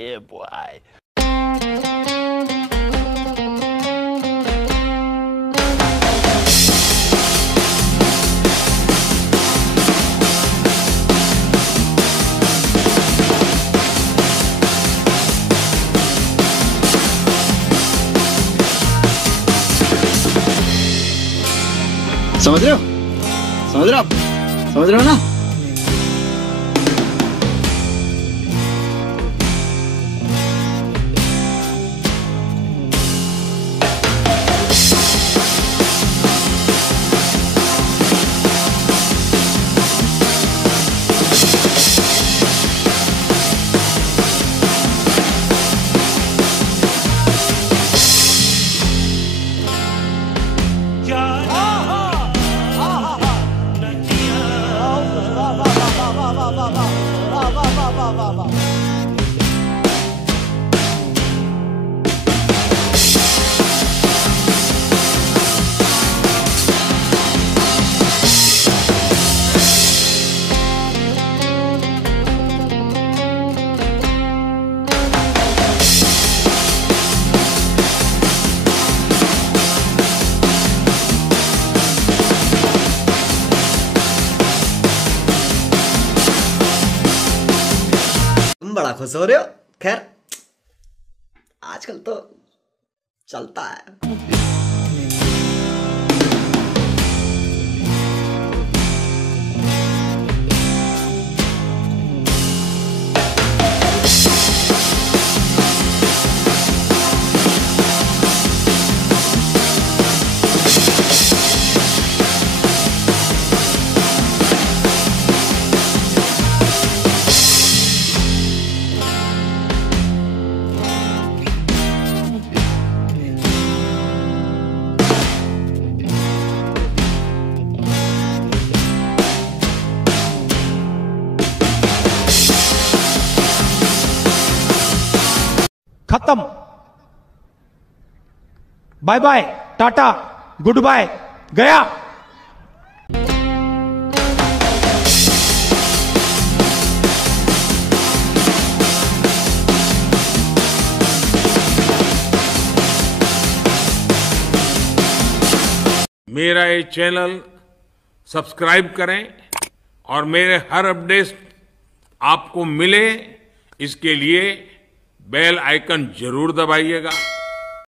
Yeah, boy. समझ रहे हो? समझ रहे हो आप? समझ रहे हो ना? बड़ा खुश हो रहे हो? खैर आजकल तो चलता है। खत्म। Bye bye, tata, goodbye, गया। मेरा ये चैनल सब्सक्राइब करें और मेरे हर अपडेट आपको मिले, इसके लिए बेल आइकन जरूर दबाइएगा।